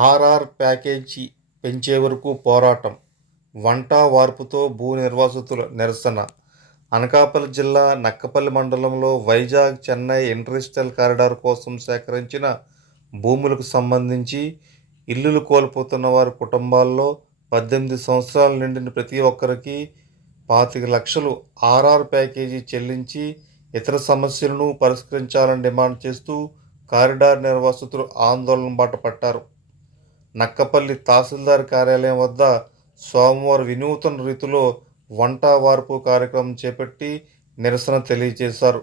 RR package పెంచే వరకు పోరాటం. వంట వార్పుతో భూ నిర్వాసితుల నిరసన. అనకాపల్లి జిల్లా నక్కపల్లి మండలంలో వైజాగ్ చెన్నై ఇండస్ట్రియల్ కారిడార్ కోసం సేకరించిన భూములకు సంబంధించి ఇల్లులు కోల్పోతున్న వారి కుటుంబాల్లో 18 సంవత్సరాలు నిండిన ప్రతి ఒక్కరికి 25 లక్షలు ఆర్ఆర్ ప్యాకేజీ చెల్లించి ఇతర సమస్యలను పరిష్కరించాలని డిమాండ్ చేస్తూ కారిడార్ నిర్వాసితులు ఆందోళన బాట పట్టారు. నక్కపల్లి తహసీల్దార్ కార్యాలయం వద్ద సోమవారం వినూత్న రీతిలో వంట వార్పు కార్యక్రమం చేపట్టి నిరసన తెలియజేశారు.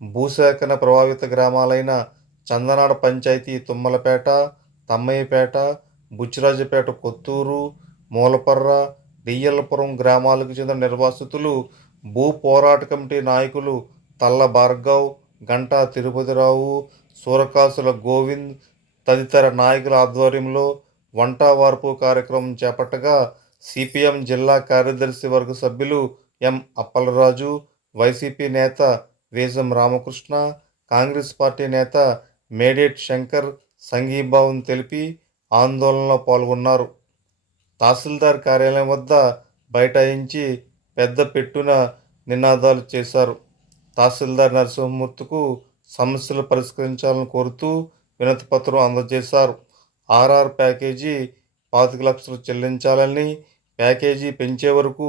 భూసేకరణ ప్రభావిత గ్రామాలైన చందనాడ పంచాయతీ తుమ్మలపేట, తమ్మయ్యపేట, బుచ్చిరాజుపేట, కొత్తూరు, మూలపర్ర, డియ్యలపురం గ్రామాలకు చెందిన నిర్వాసితులు భూ పోరాట కమిటీ నాయకులు తల్ల భార్గవ్, గంటా తిరుపతిరావు, సూరకాసుల గోవింద్ తదితర నాయకుల ఆధ్వర్యంలో వంట వార్పు కార్యక్రమం చేపట్టగా సిపిఎం జిల్లా కార్యదర్శి వర్గ సభ్యులు ఎం అప్పలరాజు, వైసీపీ నేత వేజం రామకృష్ణ, కాంగ్రెస్ పార్టీ నేత మేడేట్ శంకర్ సంఘీభావం తెలిపి ఆందోళనలో పాల్గొన్నారు. తహసీల్దార్ కార్యాలయం వద్ద బైఠాయించి పెద్ద పెట్టున నినాదాలు చేశారు. తహసీల్దార్ నరసింహమూర్తికు సమస్యలు పరిష్కరించాలని కోరుతూ వినతిపత్రం అందజేశారు. ఆర్ఆర్ ప్యాకేజీ 25 లక్షలు చెల్లించాలని, ప్యాకేజీ పెంచే వరకు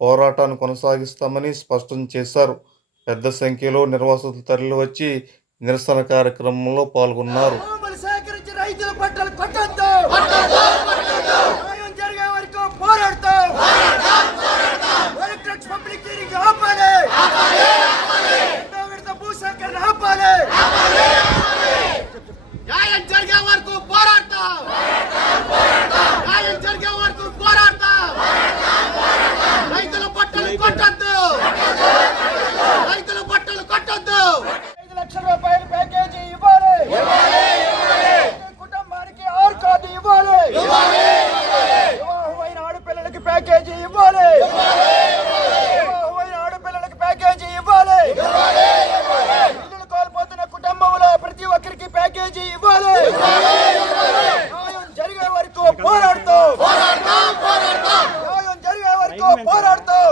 పోరాటాన్ని కొనసాగిస్తామని స్పష్టం చేశారు. పెద్ద సంఖ్యలో నిర్వాసితులు తరలివచ్చి నిరసన కార్యక్రమంలో పాల్గొన్నారు. ప్యాకేజీ ఇవ్వాలి. ఆడపిల్లలకి ప్యాకేజీ ఇవ్వాలి. ఇల్లులు కోల్పోతున్న కుటుంబంలో ప్రతి ఒక్కరికి ప్యాకేజీ ఇవ్వాలి. న్యాయం జరిగే వరకు పోరాడతాం. న్యాయం జరిగే వరకు పోరాడతాం.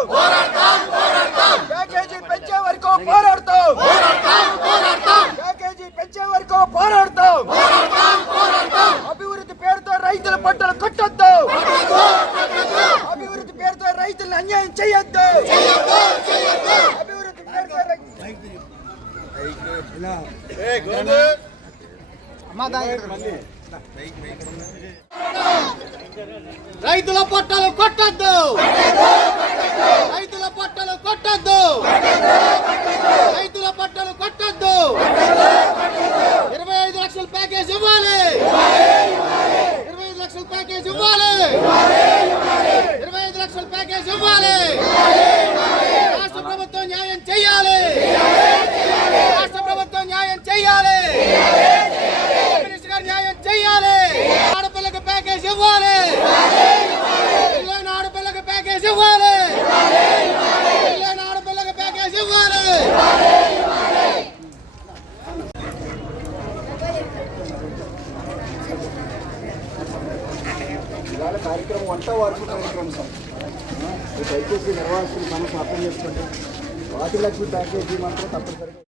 ప్యాకేజీ పెంచే వరకు పోరాడతాం. ప్యాకేజీ పెంచే వరకు పోరాడతాం. అభివృద్ధి పేరుతో రైతుల పంటలు కొట్టొద్దు. అభివృద్ధి పేరుతో రైతులను అన్యాయం చేయొద్దు. అభివృద్ధి పేరుతో రైతుల పొట్టలు కొట్టొద్దు. రైతుల పొట్టలు కొట్టొద్దు. రైతుల పొట్టలు కొట్టొద్దు. 25 లక్షల ప్యాకేజ్ ఇవ్వాలి. 25 లక్షల ప్యాకేజ్ ఇవ్వాలి. 25 లక్షల ప్యాకేజ్ ఇవ్వాలి. రాష్ట్ర ప్రభుత్వం న్యాయం చేయాలి. రాష్ట్ర ప్రభుత్వం న్యాయం చేయాలి. మినిస్టర్ గారు న్యాయం చేయాలి. ఆడపిల్లకి ప్యాకేజ్ ఇవ్వాలి. పిల్లైన ఆడపిల్లకి ప్యాకేజ్ ఇవ్వాలి. పిల్లైన ఆడపిల్లకి ప్యాకేజ్ ఇవ్వాలి. ఇవాళ కార్యక్రమం వంట వార్పు కార్యక్రమం సార్. దయచేసి నిర్వాసితులు సమస్య అర్థం చేసుకోండి. 25 లక్షల ప్యాకేజీ మాత్రం తప్పనిసరిగా